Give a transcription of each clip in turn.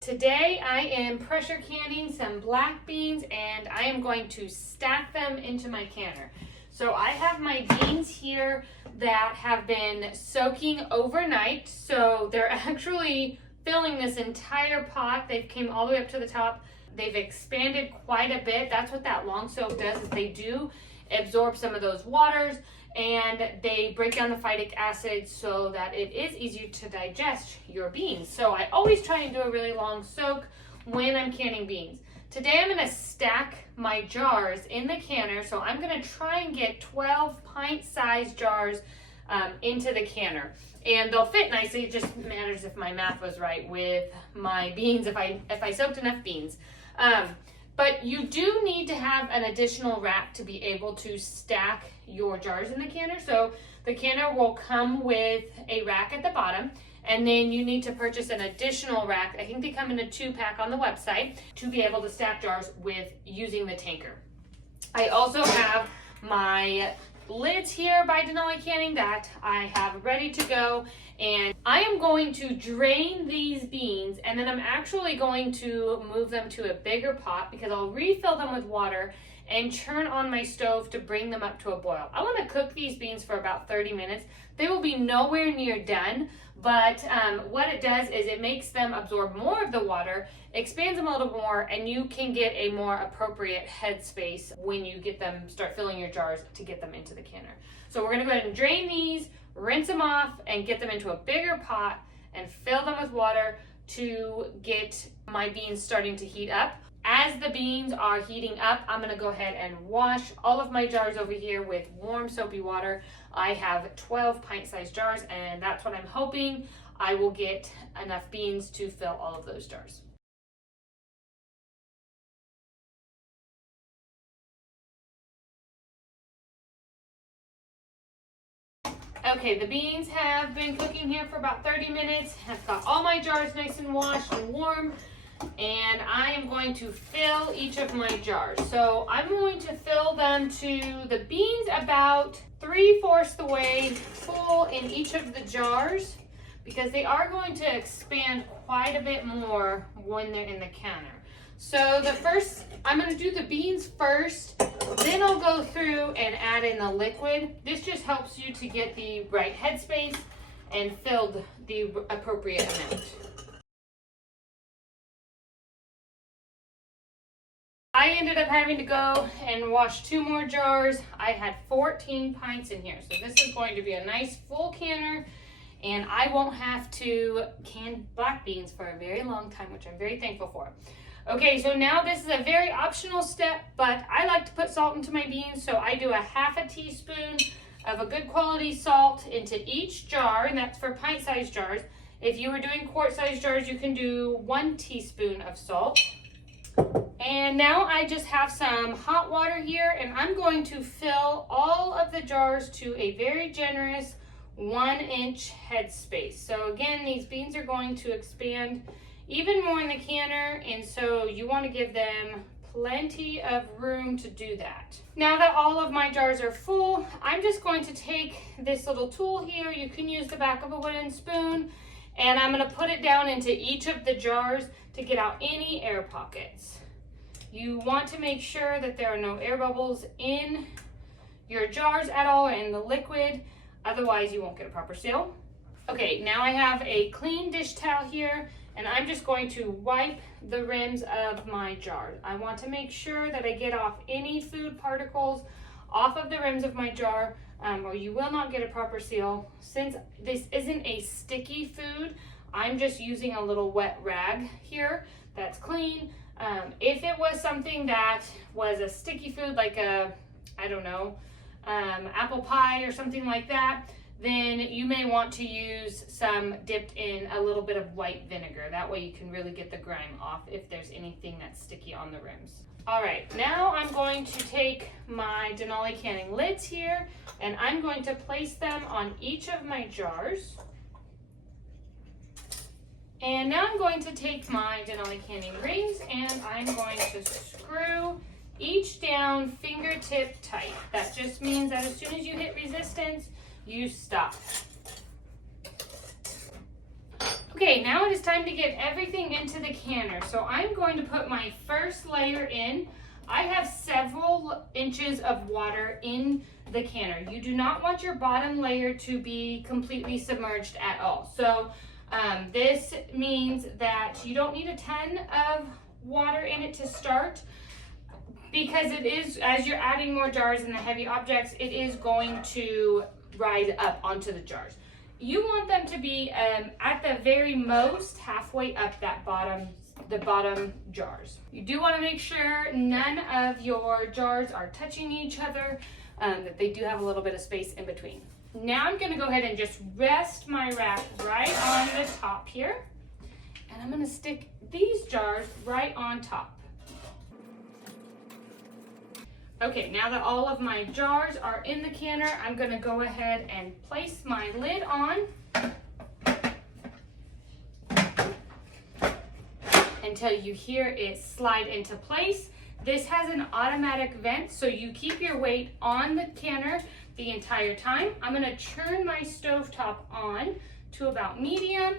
Today I am pressure canning some black beans and I am going to stack them into my canner. So I have my beans here that have been soaking overnight. So they're actually filling this entire pot. They've came all the way up to the top. They've expanded quite a bit. That's what that long soak does, is they do absorb some of those waters and they break down the phytic acid so that it is easier to digest your beans. So I always try and do a really long soak when I'm canning beans. Today I'm going to stack my jars in the canner, so I'm going to try and get 12 pint-sized jars into the canner. And they'll fit nicely. It just matters if my math was right with my beans, if I soaked enough beans. But you do need to have an additional rack to be able to stack your jars in the canner. So the canner will come with a rack at the bottom, and then you need to purchase an additional rack. I think they come in a 2-pack on the website to be able to stack jars with using the tanker. I also have my lids here by Denali Canning that I have ready to go, and I am going to drain these beans and then I'm actually going to move them to a bigger pot because I'll refill them with water and turn on my stove to bring them up to a boil. I want to cook these beans for about 30 minutes. They will be nowhere near done, but what it does is it makes them absorb more of the water, expands them a little more, and you can get a more appropriate headspace when you get them, start filling your jars to get them into the canner. So we're gonna go ahead and drain these, rinse them off, and get them into a bigger pot and fill them with water to get my beans starting to heat up. As the beans are heating up, I'm gonna go ahead and wash all of my jars over here with warm soapy water. I have 12 pint-sized jars, and that's what I'm hoping I will get enough beans to fill all of those jars. Okay, the beans have been cooking here for about 30 minutes. I've got all my jars nice and washed and warm, and I am going to fill each of my jars. So I'm going to fill them to the beans about 3/4 the way full in each of the jars, because they are going to expand quite a bit more when they're in the canner. So I'm going to do the beans first, then I'll go through and add in the liquid. This just helps you to get the right headspace and fill the appropriate amount. I ended up having to go and wash 2 more jars. I had 14 pints in here. So this is going to be a nice full canner, and I won't have to can black beans for a very long time, which I'm very thankful for. Okay, so now this is a very optional step, but I like to put salt into my beans, so I do a 1/2 teaspoon of a good quality salt into each jar, and that's for pint-sized jars. If you were doing quart-sized jars, you can do 1 teaspoon of salt. And now I just have some hot water here, and I'm going to fill all of the jars to a very generous 1-inch headspace. So again, these beans are going to expand even more in the canner, and so you want to give them plenty of room to do that. Now that all of my jars are full, I'm just going to take this little tool here. You can use the back of a wooden spoon, and I'm going to put it down into each of the jars to get out any air pockets. You want to make sure that there are no air bubbles in your jars at all or in the liquid, otherwise you won't get a proper seal. Okay, now I have a clean dish towel here, and I'm just going to wipe the rims of my jars. I want to make sure that I get off any food particles off of the rims of my jar, or you will not get a proper seal. Since this isn't a sticky food, I'm just using a little wet rag here that's clean. If it was something that was a sticky food, like apple pie or something like that, then you may want to use some dipped in a little bit of white vinegar. That way you can really get the grime off if there's anything that's sticky on the rims. All right, now I'm going to take my Denali Canning lids here, and I'm going to place them on each of my jars. And now I'm going to take my Denali Canning rings, and I'm going to screw each down fingertip tight. That just means that as soon as you hit resistance, you stop. Okay, now it is time to get everything into the canner. So I'm going to put my first layer in. I have several inches of water in the canner. You do not want your bottom layer to be completely submerged at all. So this means that you don't need a ton of water in it to start, because it is, as you're adding more jars and the heavy objects, it is going to rise up onto the jars. You want them to be at the very most halfway up the bottom jars. You do want to make sure none of your jars are touching each other, that they do have a little bit of space in between. Now I'm going to go ahead and just rest my rack right on the top here, and I'm going to stick these jars right on top. Okay, now that all of my jars are in the canner, I'm going to go ahead and place my lid on until you hear it slide into place. This has an automatic vent, so you keep your weight on the canner the entire time. I'm going to turn my stovetop on to about medium,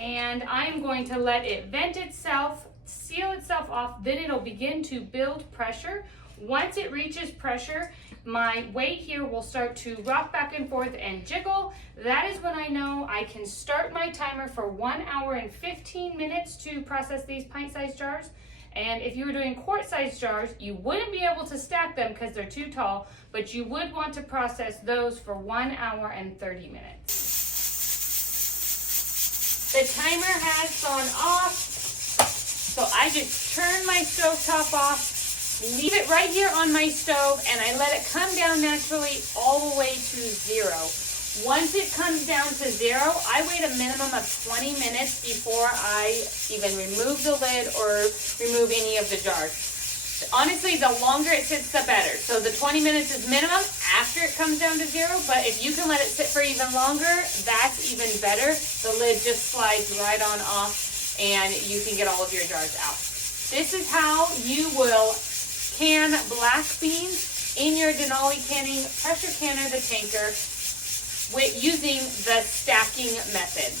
and I'm going to let it vent itself, seal itself off, then it'll begin to build pressure. Once it reaches pressure, my weight here will start to rock back and forth and jiggle. That is when I know I can start my timer for 1 hour and 15 minutes to process these pint-sized jars. And if you were doing quart-sized jars, you wouldn't be able to stack them because they're too tall, but you would want to process those for 1 hour and 30 minutes. The timer has gone off, so I just turn my stovetop off, leave it right here on my stove, and I let it come down naturally all the way to 0. Once it comes down to 0, I wait a minimum of 20 minutes before I even remove the lid or remove any of the jars. Honestly, the longer it sits, the better. So the 20 minutes is minimum after it comes down to 0, but if you can let it sit for even longer, that's even better. The lid just slides right on off, and you can get all of your jars out. This is how you will can black beans in your Denali canning pressure canner, the tanker, with using the stacking method.